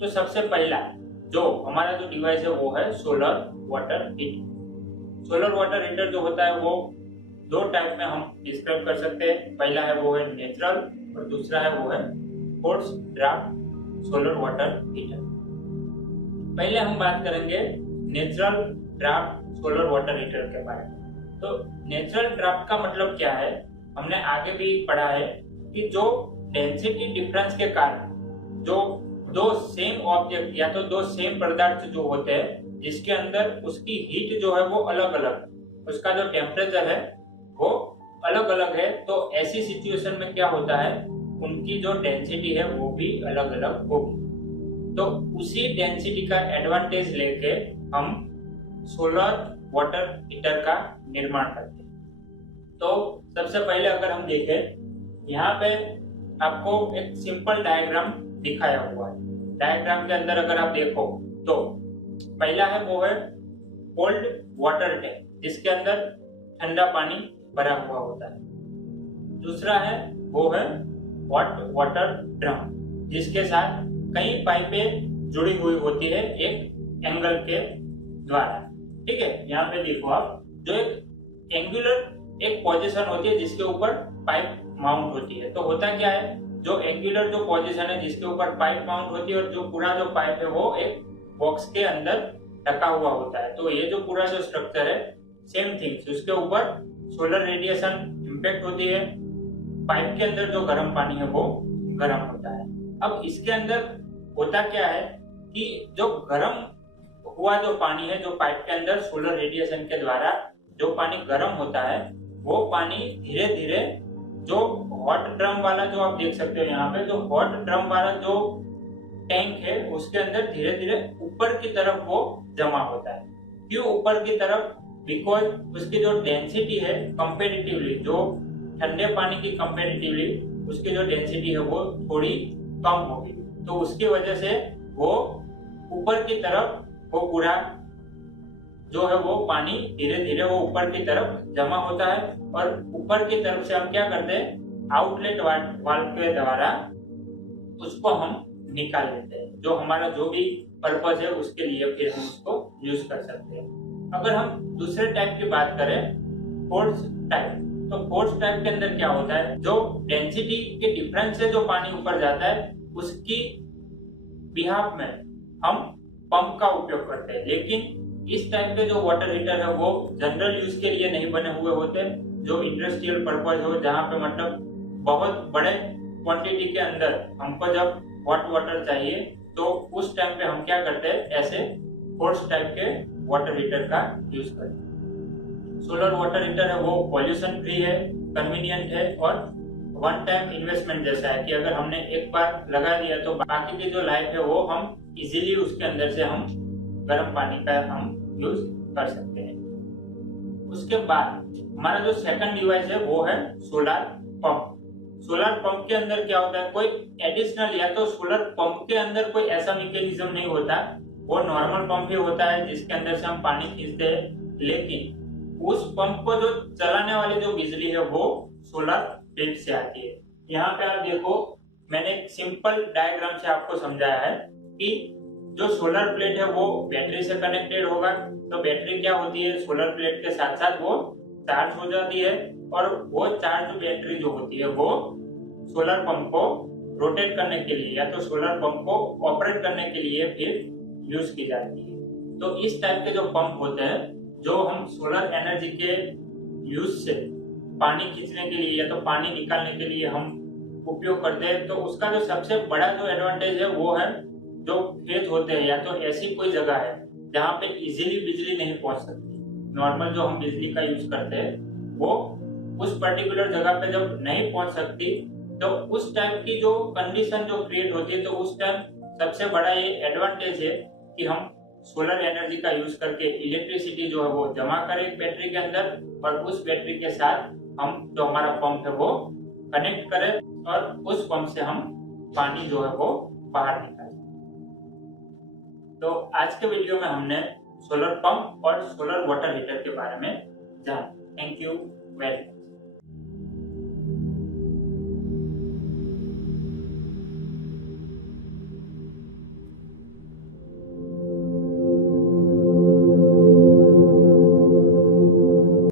तो सबसे पहला जो हमारा जो डिवाइस है वो है solar water heater. Solar water heater जो होता है वो दो टाइप में हम डिस्क्राइब कर सकते हैं। पहला है वो है नेचुरल और दूसरा है वो है force draft solar water heater. पहले हम बात करेंगे natural draft solar water heater के बारे में। तो नेचुरल ड्राफ्ट का मतलब क्या है, हमने आगे भी पढ़ा है कि जो डेंसिटी डिफरेंस के कारण जो दो सेम ऑब्जेक्ट या तो दो सेम पदार्थ जो होते हैं जिसके अंदर उसकी हीट जो है वो अलग अलग, उसका जो टेम्परेचर है वो अलग अलग है, तो ऐसी सिचुएशन में क्या होता है उनकी जो डेंसिटी है वो भी अलग अलग होगी। तो उसी डेंसिटी का एडवांटेज लेके हम सोलर वाटर हीटर का निर्माण करते हैं। तो सबसे पहले अगर हम देखें, यहाँ पे आपको एक सिंपल डायग्राम दिखाया हुआ है। डायग्राम के अंदर अगर आप देखो तो पहला है वो है कोल्ड वाटर टैंक जिसके अंदर ठंडा पानी भरा हुआ होता है। दूसरा है वो है हॉट वाटर ड्रम जिसके साथ कई पाइपें जुड़ी हुई होती है एक एंगल के द्वारा। ठीक है, यहाँ पे देखो आप, जो एक एंगुलर एक पोजीशन होती है जिसके ऊपर पाइप माउंट होती है। तो होता क्या है, जो एंगुलर जो पोजीशन है जिसके ऊपर पाइप माउंट होती है और जो पूरा जो पाइप है वो एक बॉक्स के अंदर ढका हुआ होता है। तो ये जो पूरा जो स्ट्रक्चर है सेम थिंग्स, उसके ऊपर सोलर रेडिएशन इम्पैक्ट होती है। पाइप के अंदर जो गर्म पानी है वो गर्म होता है। अब इसके अंदर होता क्या है कि जो गर्म हुआ जो पानी है, जो पाइप के अंदर सोलर रेडिएशन के द्वारा जो पानी गर्म होता है वो पानी धीरे धीरे जो हॉट ड्रम वाला जो आप देख सकते हो यहाँ पे, जो हॉट ड्रम वाला जो टैंक है उसके अंदर धीरे धीरे ऊपर की तरफ वो जमा होता है। क्यों ऊपर की तरफ? बिकॉज उसकी जो डेंसिटी है कंपेरेटिवली, जो ठंडे पानी की कंपेरेटिवली उसकी जो डेंसिटी है वो थोड़ी कम होगी, तो उसकी वजह से वो ऊपर की तरफ वो पूरा जो है वो पानी धीरे धीरे वो ऊपर की तरफ जमा होता है। और ऊपर की तरफ से हम क्या करते हैं, आउटलेट वाल्व के द्वारा उसको हम निकाल लेते हैं। जो हमारा जो भी पर्पज है उसके लिए फिर हम उसको यूज कर सकते हैं। अगर हम दूसरे टाइप की बात करें, फोर्स टाइप, तो फोर्स टाइप के अंदर क्या होता है, जो डेंसिटी के डिफरेंस से जो पानी ऊपर जाता है उसकी बिहाफ में हम पंप का उपयोग करते हैं। लेकिन इस टाइप के जो वाटर हीटर है वो जनरल यूज के लिए नहीं बने हुए होते। जो इंडस्ट्रियल पर्पज हो, जहाँ पे मतलब बहुत बड़े क्वांटिटी के अंदर हमको जब हॉट वाटर चाहिए तो उस टाइम पे हम क्या करते हैं, ऐसे फोर्स टाइप के वाटर हीटर का यूज करते हैं। सोलर वाटर हीटर है वो पॉल्यूशन फ्री है, कन्वीनियंट है और वन टाइम इन्वेस्टमेंट जैसा है कि अगर हमने एक बार लगा दिया तो बाकी की जो लाइफ है वो हम इजीली उसके अंदर से हम गर्म पानी का हम यूज कर सकते हैं। उसके बाद हमारा जो सेकंड डिवाइस है वो है सोलर पंप। सोलर पंप के अंदर क्या होता है, कोई एडिशनल या तो सोलर पंप के अंदर कोई ऐसा मैकेनिज्म नहीं होता, वो नॉर्मल पंप ही होता है जिसके अंदर से हम पानी खींचते हैं। लेकिन उस पंप को जो चलाने वाली जो बिजली है वो सोलर प्लेट से आती है। यहाँ पे आप देखो, मैंने एक सिंपल डायग्राम से आपको समझाया है कि जो सोलर प्लेट है वो बैटरी से कनेक्टेड होगा। तो बैटरी क्या होती है, सोलर प्लेट के साथ साथ वो चार्ज हो जाती है और वो चार्ज बैटरी जो होती है वो सोलर पंप को रोटेट करने के लिए या तो सोलर पंप को ऑपरेट करने के लिए फिर यूज की जाती है। तो इस टाइप के जो पंप होते हैं जो हम सोलर एनर्जी के यूज से पानी खींचने के लिए या तो पानी निकालने के लिए हम उपयोग करते हैं, तो उसका जो सबसे बड़ा जो एडवांटेज है वो है जो खेत होते हैं या तो ऐसी कोई जगह है जहाँ पे इजीली बिजली नहीं पहुंच सकती। नॉर्मल जो हम बिजली का यूज करते हैं वो उस पर्टिकुलर जगह पे जब नहीं पहुंच सकती तो उस टाइप की जो कंडीशन जो क्रिएट होती है, तो उस टाइम सबसे बड़ा ये एडवांटेज है कि हम सोलर एनर्जी का यूज करके इलेक्ट्रिसिटी जो है वो जमा करें बैटरी के अंदर और उस बैटरी के साथ हम जो हमारा पंप है वो कनेक्ट करें और उस पंप से हम पानी जो है वो बाहर निकालें। तो आज के वीडियो में हमने सोलर पंप और सोलर वाटर हीटर के बारे में जाना। Thank you very much.